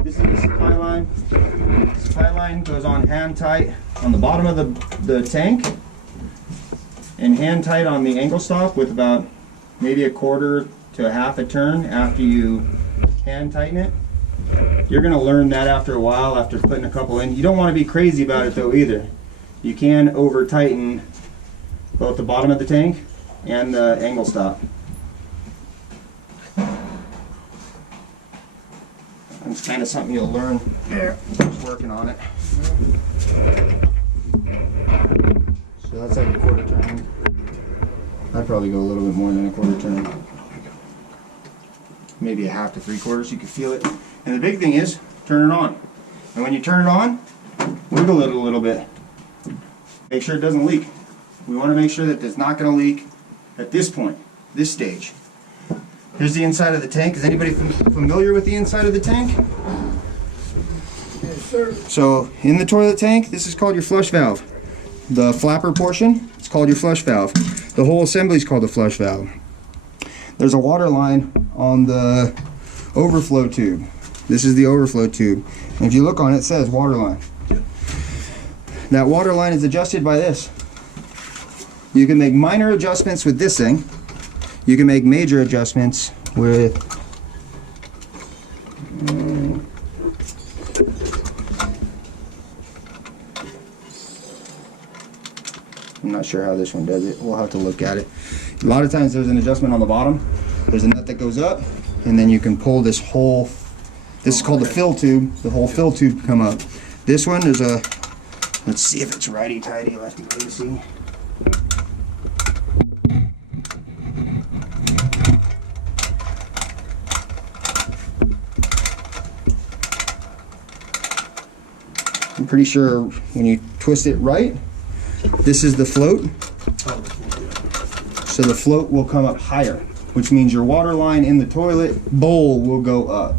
This is the supply line. The supply line goes on hand tight on the bottom of the tank and hand tight on the angle stop with about maybe 1/4 to 1/2 a turn after you hand tighten it. You're going to learn that after a while, after putting a couple in. You don't want to be crazy about it though either. You can over tighten both the bottom of the tank and the angle stop. It's kind of something you'll learn just working on it. So that's like a 1/4 turn. I'd probably go a little bit more than a 1/4 turn. Maybe a 1/2 to 3/4, you can feel it. And the big thing is, turn it on. And when you turn it on, wiggle it a little bit. Make sure it doesn't leak. We want to make sure that it's not going to leak at this point, this stage. Here's the inside of the tank. Is anybody familiar with the inside of the tank? Yes, sir. So in the toilet tank, this is called your flush valve. The flapper portion, it's called your flush valve. The whole assembly is called the flush valve. There's a water line on the overflow tube. This is the overflow tube. And if you look on it, it says water line. That water line is adjusted by this. You can make minor adjustments with this thing. You can make major adjustments with I'm not sure how this one does it. We'll have to look at it. A lot of times there's an adjustment on the bottom. There's a nut that goes up, and then you can pull this whole, this is called the fill tube, the whole fill tube can come up. This one, there's a, let's see if it's righty-tighty, lefty-loosey. I'm pretty sure when you twist it right, this is the float. So the float will come up higher, which means your water line in the toilet bowl will go up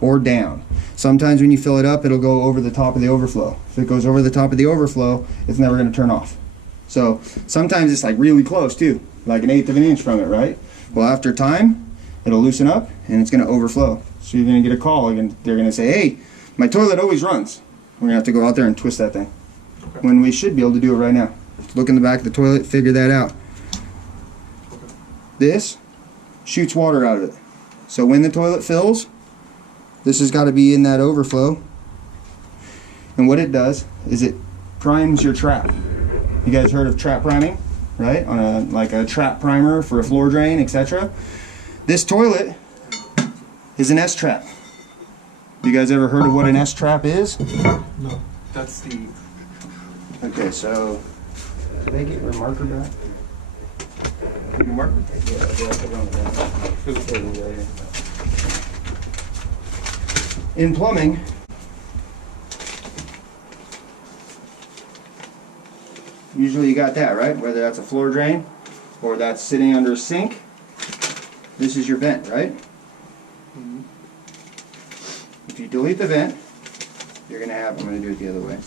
or down. Sometimes when you fill it up, it'll go over the top of the overflow. If it goes over the top of the overflow, it's never going to turn off. So sometimes it's like really close too, like 1/8 of an inch from it, right? Well, after time, it'll loosen up and it's going to overflow. So you're going to get a call and they're going to say, hey, my toilet always runs. We're going to have to go out there and twist that thing. When we should be able to do it right now. Look in the back of the toilet, figure that out. This shoots water out of it. So when the toilet fills, this has got to be in that overflow. And what it does is it primes your trap. You guys heard of trap priming, right? On a like a trap primer for a floor drain, etc. This toilet is an S trap. You guys ever heard of what an S trap is? No, that's the. Okay, so did I get your marker back? Your marker? In plumbing, usually you got that, right? Whether that's a floor drain or that's sitting under a sink, this is your vent, right? Mm-hmm. If you delete the vent, you're going to have, I'm going to do it the other way.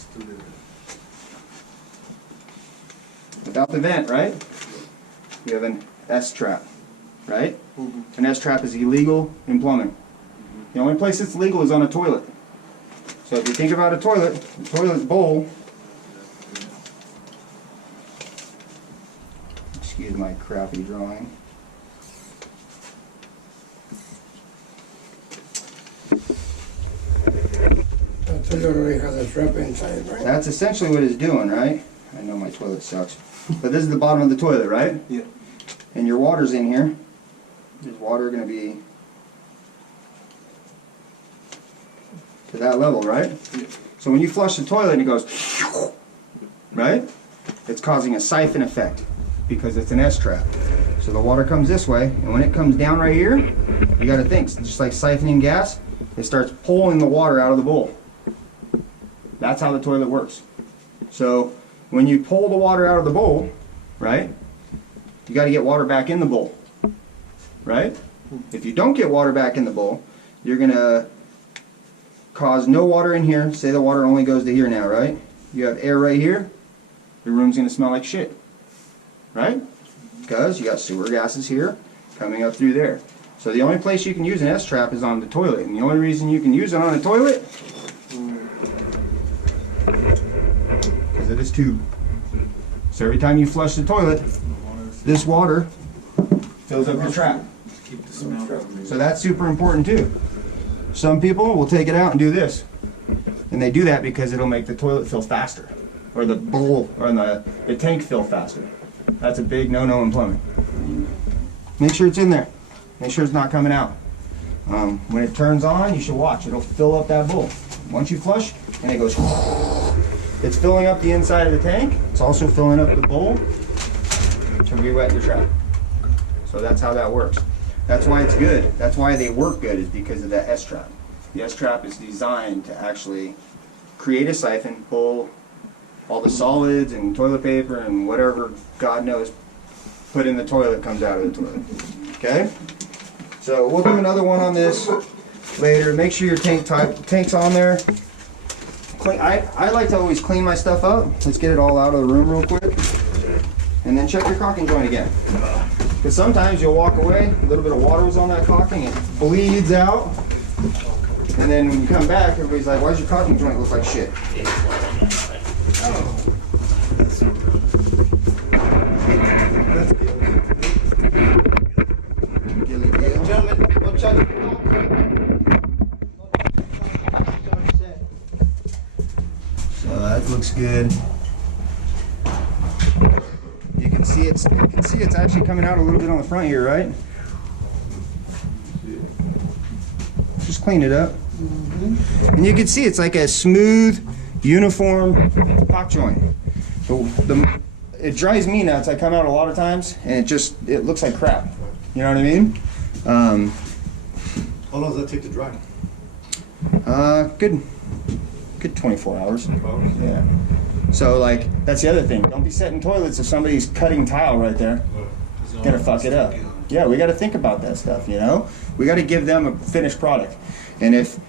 Without the vent, right? You have an S-trap, right? Mm-hmm. An S-trap is illegal in plumbing. The only place it's legal is on a toilet. So if you think about a toilet, the toilet bowl, excuse my crappy drawing. The toilet already has a trap inside, right? That's essentially what it's doing, right? I know my toilet sucks. But this is the bottom of the toilet, right? Yeah. And your water's in here. There's water going to be to that level, right? Yeah. So when you flush the toilet and it goes, right? It's causing a siphon effect because it's an S-trap. So the water comes this way, and when it comes down right here, you got to think, just like siphoning gas, it starts pulling the water out of the bowl. That's how the toilet works. So when you pull the water out of the bowl, right, you got to get water back in the bowl, right? If you don't get water back in the bowl, you're going to cause no water in here. Say the water only goes to here now, right? You have air right here. Your room's going to smell like shit, right? Because you got sewer gases here coming up through there. So the only place you can use an S-trap is on the toilet. And the only reason you can use it on a toilet because of this tube. So every time you flush the toilet, this water fills up your trap. Keep the smell. So that's super important too. Some people will take it out and do this. And they do that because it'll make the toilet fill faster. Or the bowl, or the tank fill faster. That's a big no-no in plumbing. Make sure it's in there. Make sure it's not coming out. When it turns on, you should watch. It'll fill up that bowl. Once you flush, and it goes, it's filling up the inside of the tank. It's also filling up the bowl to re-wet your trap. So that's how that works. That's why it's good. That's why they work good, is because of that S-trap. The S-trap is designed to actually create a siphon, pull all the solids and toilet paper and whatever God knows put in the toilet comes out of the toilet. Okay? So we'll do another one on this later. Make sure your tank's on there. I like to always clean my stuff up. Let's get it all out of the room real quick. And then check your caulking joint again. Because sometimes you'll walk away, a little bit of water was on that caulking, it bleeds out. And then when you come back, everybody's like, why does your caulking joint look like shit? Gentlemen, one check. So that looks good. You can see it's actually coming out a little bit on the front here, right? Just clean it up. And you can see it's like a smooth, uniform caulk joint. It drives me nuts. I come out a lot of times and it looks like crap. You know what I mean? How long does that take to dry? Good 24 hours. Yeah. So like, that's the other thing. Don't be setting toilets if somebody's cutting tile right there. Gonna fuck it up. Yeah, we gotta think about that stuff, you know? We gotta give them a finished product. And if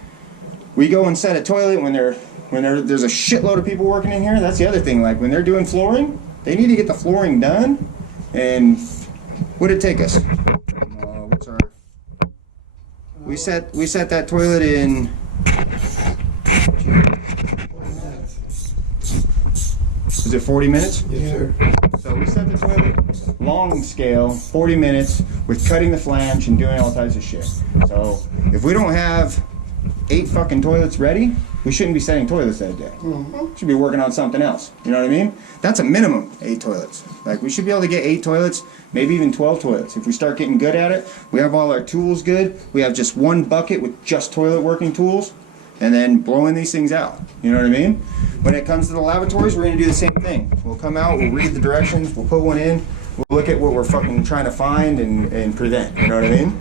we go and set a toilet when there's a shitload of people working in here, that's the other thing. Like when they're doing flooring, they need to get the flooring done. And what'd it take us? We set that toilet in. Was it 40 minutes? Yes, sir. So we set the toilet long scale, 40 minutes, with cutting the flange and doing all types of shit. So if we don't have 8 fucking toilets ready, we shouldn't be setting toilets that day. Should be working on something else. You know what I mean? That's a minimum 8 toilets. Like we should be able to get 8 toilets, maybe even 12 toilets. If we start getting good at it, we have all our tools good. We have just one bucket with just toilet working tools, and then blowing these things out. You know what I mean? When it comes to the lavatories, we're gonna do the same thing. We'll come out, we'll read the directions, we'll put one in, we'll look at what we're fucking trying to find and prevent. You know what I mean?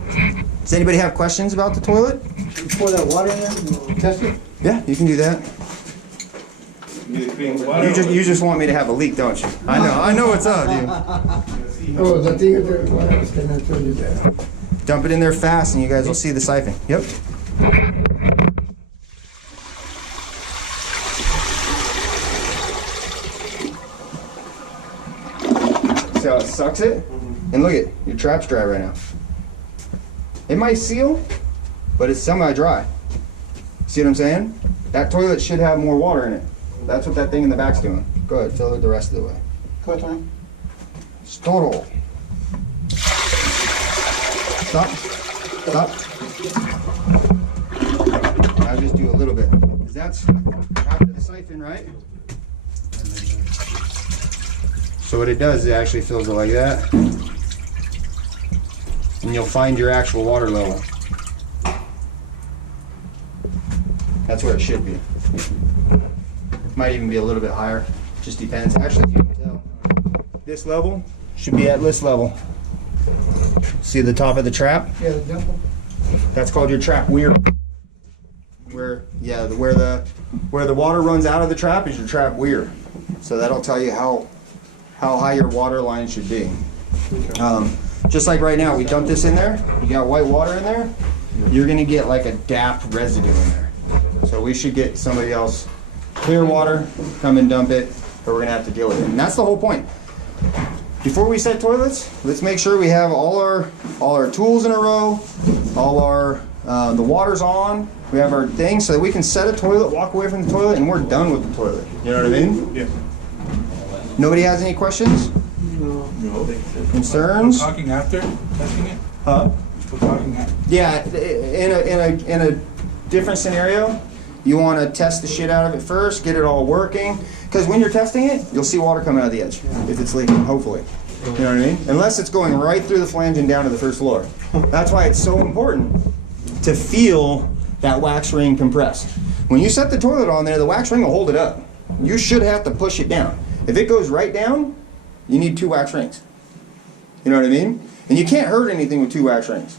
Does anybody have questions about the toilet? You pour that water in there and test it? Yeah, you can do that. You just want me to have a leak, don't you? I know what's up, dude. Oh, the thing is, what else can I tell you there? Dump it in there fast and you guys will see the siphon. Yep. See how it sucks it? And look it, your trap's dry right now. It might seal, but it's semi-dry. See what I'm saying? That toilet should have more water in it. That's what that thing in the back's doing. Go ahead, fill it the rest of the way. Go ahead, Tony. Stop. Stop. I'll just do a little bit. Because that's after the siphon, right? So what it does, it actually fills it like that. And you'll find your actual water level. That's where it should be. Might even be a little bit higher. Just depends. Actually, if you can tell, this level should be at this level. See the top of the trap? Yeah, the dimple. That's called your trap weir. Where the water runs out of the trap is your trap weir. So that'll tell you how high your water line should be. Just like right now, we dump this in there. You got white water in there. You're gonna get like a DAP residue in there. So we should get somebody else clear water, come and dump it, or we're gonna have to deal with it. And that's the whole point. Before we set toilets, let's make sure we have all our tools in a row, all our the water's on. We have our things so that we can set a toilet, walk away from the toilet, and we're done with the toilet. You know what I mean? Yeah. Nobody has any questions? Concerns? Talking after testing it? Huh? Still talking after? Yeah, in a different scenario, you want to test the shit out of it first, get it all working. Because when you're testing it, you'll see water coming out of the edge if it's leaking, hopefully. You know what I mean? Unless it's going right through the flange and down to the first floor. That's why it's so important to feel that wax ring compressed. When you set the toilet on there, the wax ring will hold it up. You should have to push it down. If it goes right down, you need 2 wax rings. You know what I mean? And you can't hurt anything with 2 wax rings.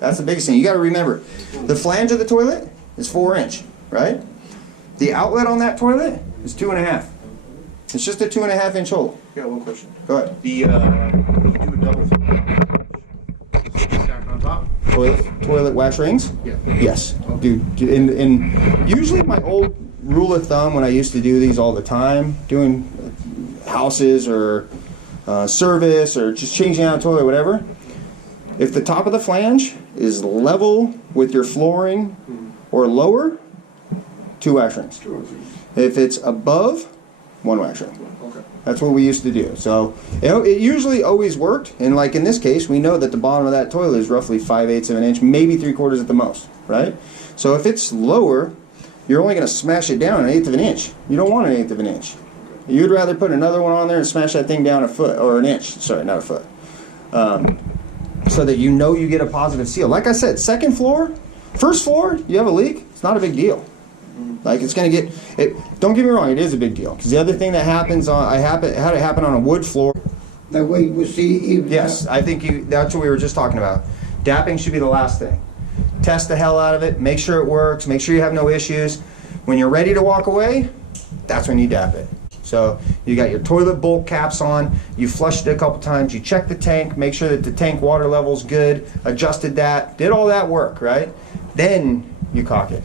That's the biggest thing. You got to remember, the flange of the toilet is 4 inch, right? The outlet on that toilet is 2.5. It's just a 2.5-inch hole. Yeah, one question. Go ahead. The, you do a double stack on top? Toilet wax rings? Yeah. Yes. And usually my old rule of thumb when I used to do these all the time, doing houses or service or just changing out a toilet or whatever, if the top of the flange is level with your flooring or lower, 2 wax rings. If it's above, 1 wax ring. Okay. That's what we used to do. So it usually always worked. And like in this case, we know that the bottom of that toilet is roughly 5/8 of an inch, maybe 3/4 at the most, right? So if it's lower, you're only going to smash it down 1/8 of an inch. You don't want 1/8 of an inch. You'd rather put another one on there and smash that thing down 1 foot, or 1 inch. Sorry, not 1 foot. So that you know you get a positive seal. Like I said, second floor, first floor, you have a leak, it's not a big deal. Like it's going to get, don't get me wrong, it is a big deal. Because the other thing that happens I had it happen on a wood floor. That way we see if. Yes, I think that's what we were just talking about. Dapping should be the last thing. Test the hell out of it, make sure it works, make sure you have no issues. When you're ready to walk away, that's when you dap it. So you got your toilet bolt caps on, you flushed it a couple times, you checked the tank, make sure that the tank water level's good, adjusted that, did all that work, right? Then you caulk it.